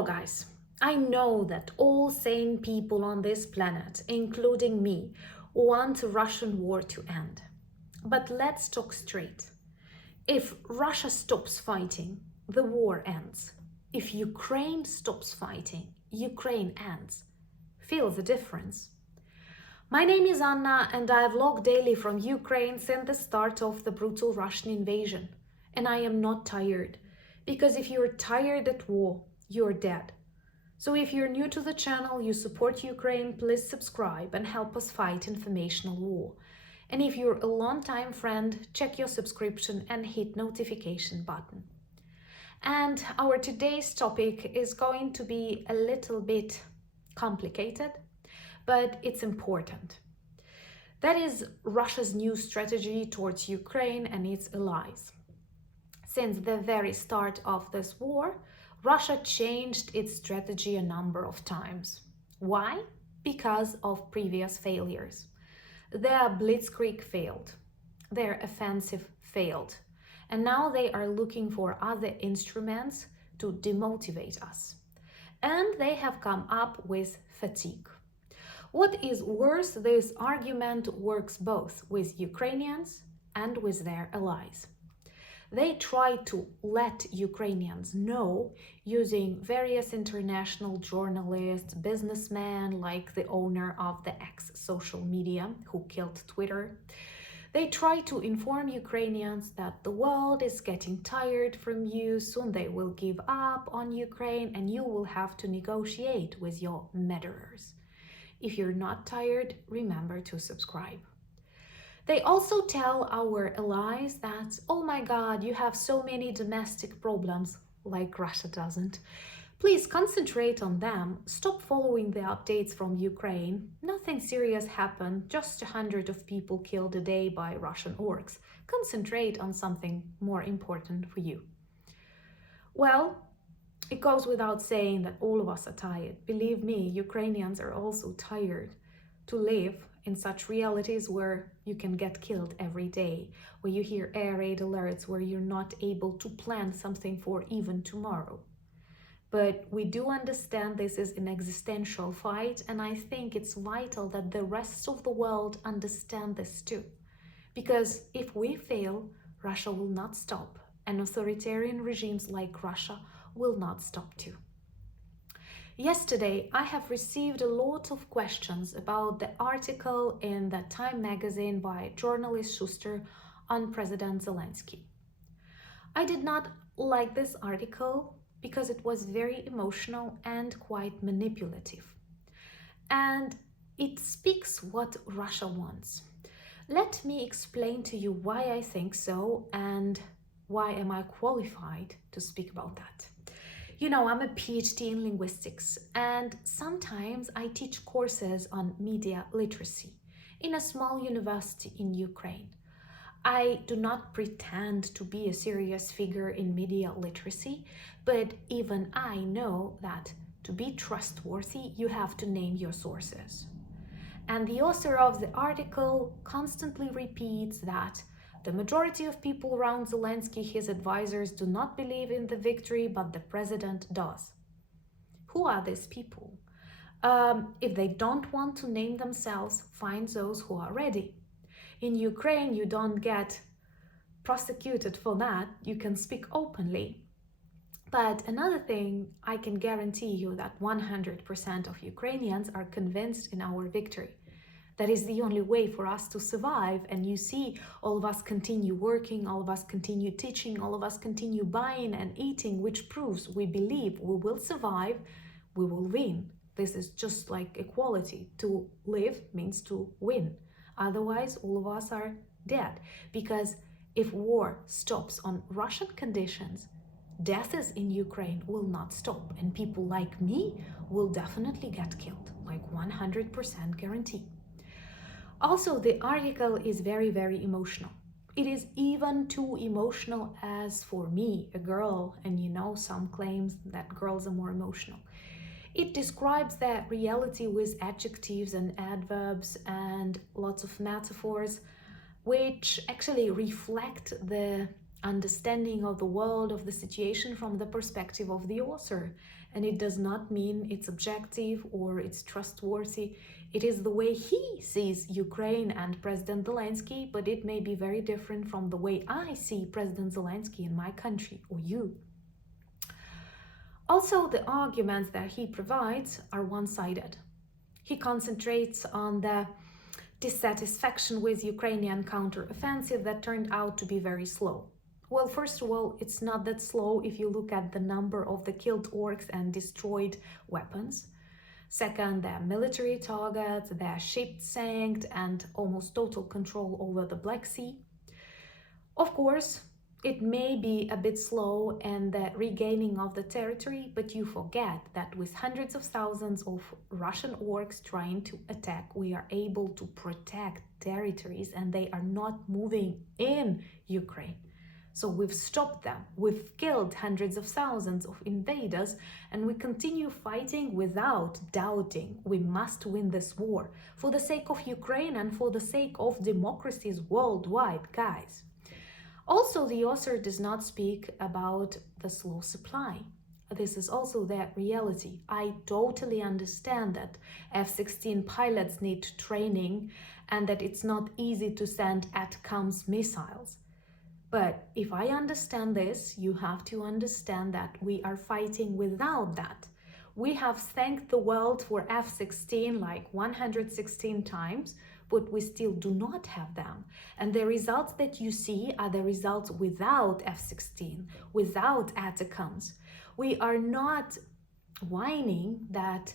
Hello guys, I know that all sane people on this planet, including me, want the Russian war to end. But let's talk straight. If Russia stops fighting, the war ends. If Ukraine stops fighting, Ukraine ends. Feel the difference? My name is Anna and I vlog daily from Ukraine since the start of the brutal Russian invasion. And I am not tired, because if you're tired at war, you're dead. So if you're new to the channel, you support Ukraine, please subscribe and help us fight informational war. And if you're a long-time friend, check your subscription and hit notification button. And our today's topic is going to be a little bit complicated, but it's important. That is Russia's new strategy towards Ukraine and its allies. Since the very start of this war, Russia changed its strategy a number of times. Why? Because of previous failures. Their blitzkrieg failed, their offensive failed, and now they are looking for other instruments to demotivate us. And they have come up with fatigue. What is worse, this argument works both with Ukrainians and with their allies. They try to let Ukrainians know, using various international journalists, businessmen like the owner of the ex-social media who killed Twitter. They try to inform Ukrainians that the world is getting tired from you, soon they will give up on Ukraine and you will have to negotiate with your murderers. If you're not tired, remember to subscribe. They also tell our allies that, oh my God, you have so many domestic problems, like Russia doesn't. Please concentrate on them, stop following the updates from Ukraine. Nothing serious happened, just 100 of people killed a day by Russian orcs. Concentrate on something more important for you. Well, it goes without saying that all of us are tired. Believe me, Ukrainians are also tired to live in such realities where you can get killed every day, where you hear air raid alerts, where you're not able to plan something for even tomorrow. But we do understand this is an existential fight, and I think it's vital that the rest of the world understand this too. Because if we fail, Russia will not stop, and authoritarian regimes like Russia will not stop too. Yesterday, I have received a lot of questions about the article in the Time magazine by journalist Schuster on President Zelensky. I did not like this article because it was very emotional and quite manipulative. And it speaks what Russia wants. Let me explain to you why I think so and why am I qualified to speak about that. You know, I'm a PhD in linguistics, and sometimes I teach courses on media literacy in a small university in Ukraine. I do not pretend to be a serious figure in media literacy, but even I know that to be trustworthy, you have to name your sources. And the author of the article constantly repeats that the majority of people around Zelensky, his advisors, do not believe in the victory, but the president does. Who are these people? If they don't want to name themselves, find those who are ready. In Ukraine, you don't get prosecuted for that. You can speak openly. But another thing, I can guarantee you that 100% of Ukrainians are convinced in our victory. That is the only way for us to survive. And you see, all of us continue working, all of us continue teaching, all of us continue buying and eating, which proves we believe we will survive, we will win. This is just like equality. To live means to win. Otherwise, all of us are dead. Because if war stops on Russian conditions, deaths in Ukraine will not stop. And people like me will definitely get killed, like 100% guarantee. Also, the article is very, very emotional. It is even too emotional as for me, a girl, and you know, some claims that girls are more emotional. It describes the reality with adjectives and adverbs and lots of metaphors, which actually reflect the understanding of the world, of the situation from the perspective of the author. And it does not mean it's objective or it's trustworthy. It is the way he sees Ukraine and President Zelensky, but it may be very different from the way I see President Zelensky in my country or you. Also, the arguments that he provides are one-sided. He concentrates on the dissatisfaction with Ukrainian counteroffensive that turned out to be very slow. Well, first of all, it's not that slow if you look at the number of the killed orcs and destroyed weapons. Second, their military targets, their ships sank, and almost total control over the Black Sea. Of course, it may be a bit slow in the regaining of the territory, but you forget that with hundreds of thousands of Russian orcs trying to attack, we are able to protect territories and they are not moving in Ukraine. So we've stopped them, we've killed hundreds of thousands of invaders, and we continue fighting without doubting we must win this war for the sake of Ukraine and for the sake of democracies worldwide, guys. Also, the author does not speak about the slow supply. This is also their reality. I totally understand that F-16 pilots need training and that it's not easy to send ATACMS missiles. But if I understand this, you have to understand that we are fighting without that. We have thanked the world for F-16 like 116 times, but we still do not have them. And the results that you see are the results without F-16, without ATACMS. We are not whining that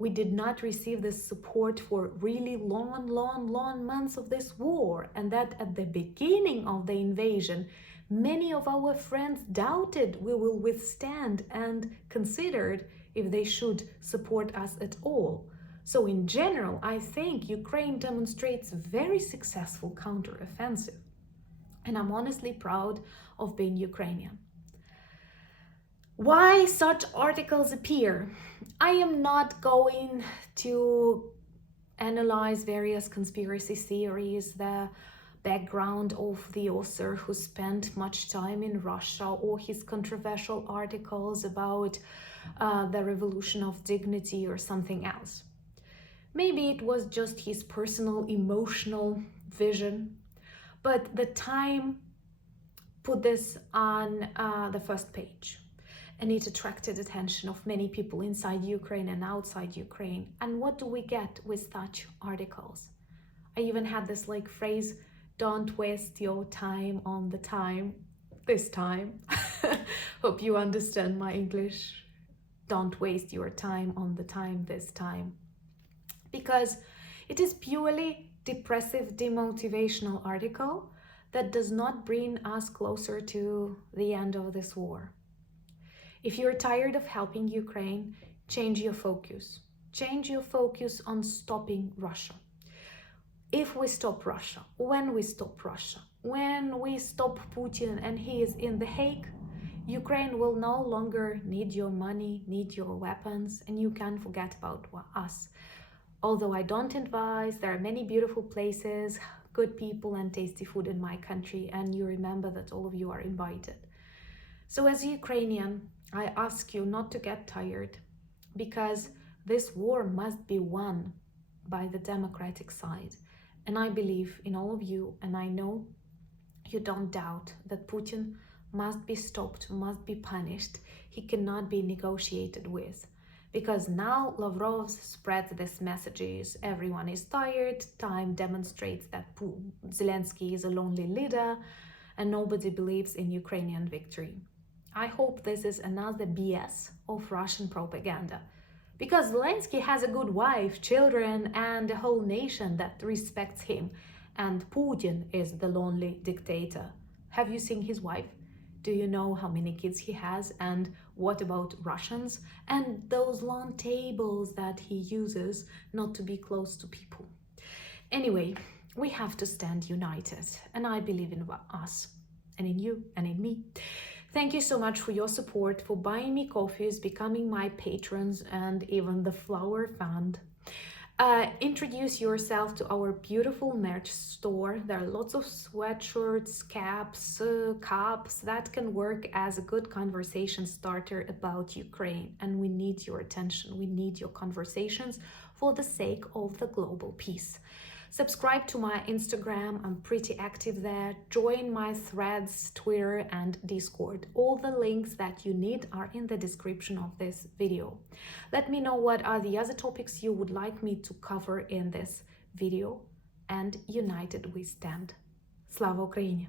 we did not receive this support for really long months of this war, and that at the beginning of the invasion, many of our friends doubted we will withstand and considered if they should support us at all. So in general, I think Ukraine demonstrates very successful counteroffensive, and I'm honestly proud of being Ukrainian. Why such articles appear? I am not going to analyze various conspiracy theories, the background of the author who spent much time in Russia, or his controversial articles about the revolution of dignity or something else. Maybe it was just his personal emotional vision, but the Time put this on the first page. And it attracted attention of many people inside Ukraine and outside Ukraine. And what do we get with such articles? I even had this like phrase, don't waste your time on the time, this time. Hope you understand my English. Don't waste your time on the time, this time. Because it is purely depressive, demotivational article that does not bring us closer to the end of this war. If you're tired of helping Ukraine, change your focus. Change your focus on stopping Russia. If we stop Russia, when we stop Russia, when we stop Putin and he is in The Hague, Ukraine will no longer need your money, need your weapons, and you can forget about us. Although I don't advise, there are many beautiful places, good people and tasty food in my country, and you remember that all of you are invited. So as a Ukrainian, I ask you not to get tired, because this war must be won by the democratic side. And I believe in all of you, and I know you don't doubt that Putin must be stopped, must be punished. He cannot be negotiated with. Because now Lavrov spreads these messages, everyone is tired, time demonstrates that Zelensky is a lonely leader, and nobody believes in Ukrainian victory. I hope this is another BS of Russian propaganda, because Zelensky has a good wife, children, and a whole nation that respects him, and Putin is the lonely dictator. Have you seen his wife? Do you know how many kids he has? And what about Russians? And those long tables that he uses not to be close to people. Anyway, we have to stand united, and I believe in us, and in you, and in me. Thank you so much for your support, for buying me coffees, becoming my patrons, and even the flower fund. Introduce yourself to our beautiful merch store. There are lots of sweatshirts, caps, cups that can work as a good conversation starter about Ukraine. And we need your attention. We need your conversations for the sake of the global peace. Subscribe to my Instagram, I'm pretty active there. Join my threads, Twitter, and Discord. All the links that you need are in the description of this video. Let me know what are the other topics you would like me to cover in this video. And united we stand. Slava Ukraini!